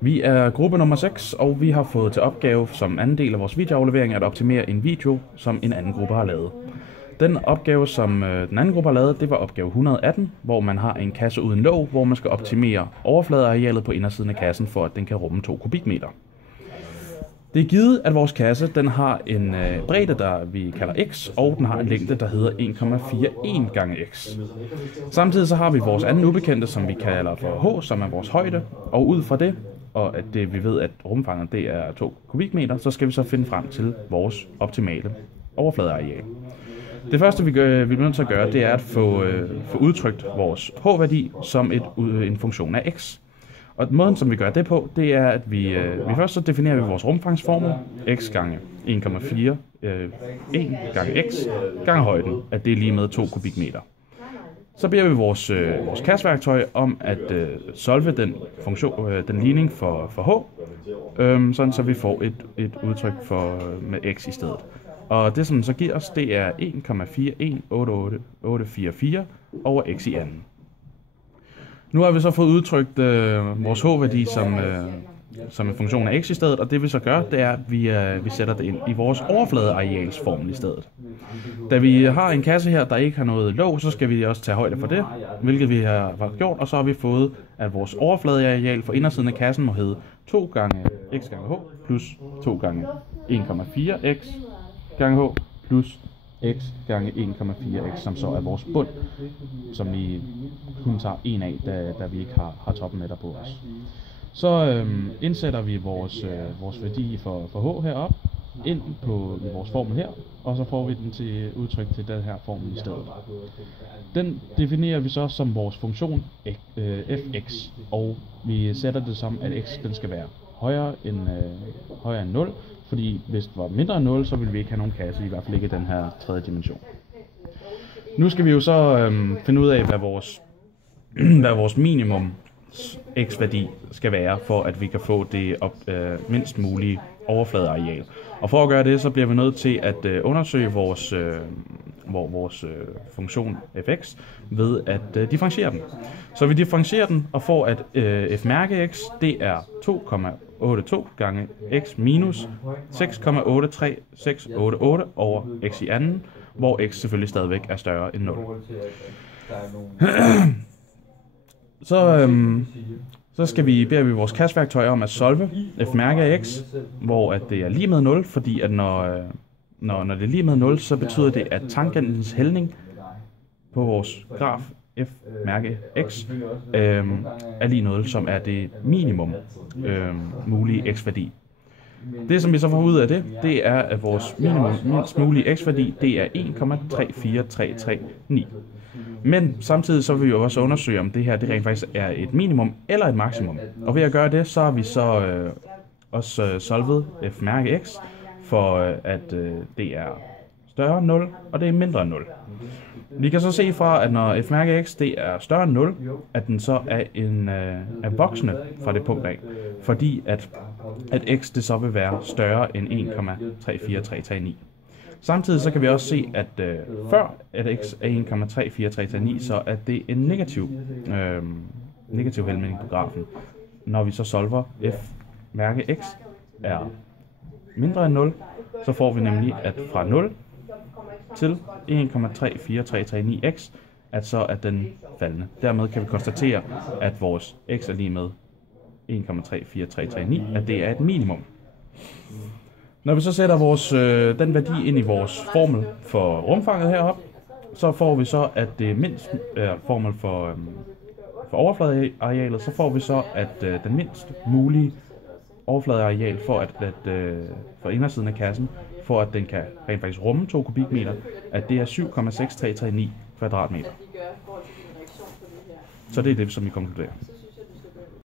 Vi er gruppe nummer 6, og vi har fået til opgave som anden del af vores videoaflevering at optimere en video, som en anden gruppe har lavet. Den opgave, som den anden gruppe har lavet, det var opgave 118, hvor man har en kasse uden låg, hvor man skal optimere overfladearealet på indersiden af kassen, for at den kan rumme 2 kubikmeter. Det er givet, at vores kasse den har en bredde, der vi kalder x, og den har en længde, der hedder 1,41 gange x. Samtidig så har vi vores anden ubekendte, som vi kalder for h, som er vores højde, og ud fra det, og at det, vi ved, at rumfanget det er 2 kubikmeter, så skal vi så finde frem til vores optimale overfladeareal. Det første, vi bliver nødt til at gøre, det er at få udtrykt vores h-værdi som en funktion af x. Og måden, som vi gør det på, det er, at vi først så definerer vi vores rumfangsformel, x gange 1,4, 1 gange x gange højden, at det er lige med 2 kubikmeter. Så beder vi vores kastværktøj om at solve den ligning for h, sådan så vi får et udtryk med x i stedet. Og det, som så giver os, det er 1,4188844 over x i anden. Nu har vi så fået udtrykt vores h-værdi som en funktion af x i stedet, og det vi så gør, det er, at vi sætter det ind i vores overfladearealsformel i stedet. Da vi har en kasse her, der ikke har noget låg, så skal vi også tage højde for det, hvilket vi har gjort, og så har vi fået, at vores overfladeareal for indersiden af kassen må hedde 2 gange x gange h plus 2 gange 1,4x gange h plus x gange 1,4x, som så er vores bund, som vi kun tager en af, da vi ikke har toppen med der på os. Så indsætter vi vores værdi for h herop ind i vores formel her, og så får vi den til udtryk til den her formel i stedet. Den definerer vi så som vores funktion fx, og vi sætter det som, at x den skal være højere end 0, fordi hvis det var mindre end 0, så ville vi ikke have nogen kasse, i hvert fald ikke i den her tredje dimension. Nu skal vi jo så finde ud af, hvad vores minimum x-værdi skal være, for at vi kan få det mindst mulige overfladeareal. Og for at gøre det, så bliver vi nødt til at undersøge vores funktion fx ved at differentiere den. Så vi differentierer den og får, at f-mærke x, det er 2,82 gange x minus 6,83688 over x i anden, hvor x selvfølgelig stadigvæk er større end 0. Så beder vi vores kastværktøj om at solve f-mærke af x, hvor at det er lige med 0, fordi at når det er lige med 0, så betyder det, at tangentens hældning på vores graf f-mærke x er lige 0, som er det minimum mulige x-værdi. Det, som vi så får ud af det er, at vores mindst mulige x-værdi, det er 1,34339. Men samtidig så vil vi jo også undersøge, om det her det rent faktisk er et minimum eller et maksimum. Og ved at gøre det, så har vi så også solvet f-mærke x, for at det er større end 0, og det er mindre end 0. Vi kan så se fra, at når f-mærke x det er større end 0, at den så er voksende fra det punkt af, fordi at x det så vil være større end 1,34339. Samtidig så kan vi også se, at før at x er 1,34339, så er det en negativ hældning på grafen. Når vi så solver f-mærke x er mindre end 0, så får vi nemlig, at fra 0 til 1,34339x, at så er den faldende. Dermed kan vi konstatere, at vores x er lige med 1,34339, at det er et minimum. Når vi så sætter den værdi ind i vores formel for rumfanget herop, så får vi så, at det mindst formel for overfladearealet, så får vi så, at den mindst mulige overfladeareal for indersiden af kassen, for at den kan rent faktisk rumme 2 kubikmeter, at det er 7,6339 kvadratmeter. Så det er det, som vi konkluderer.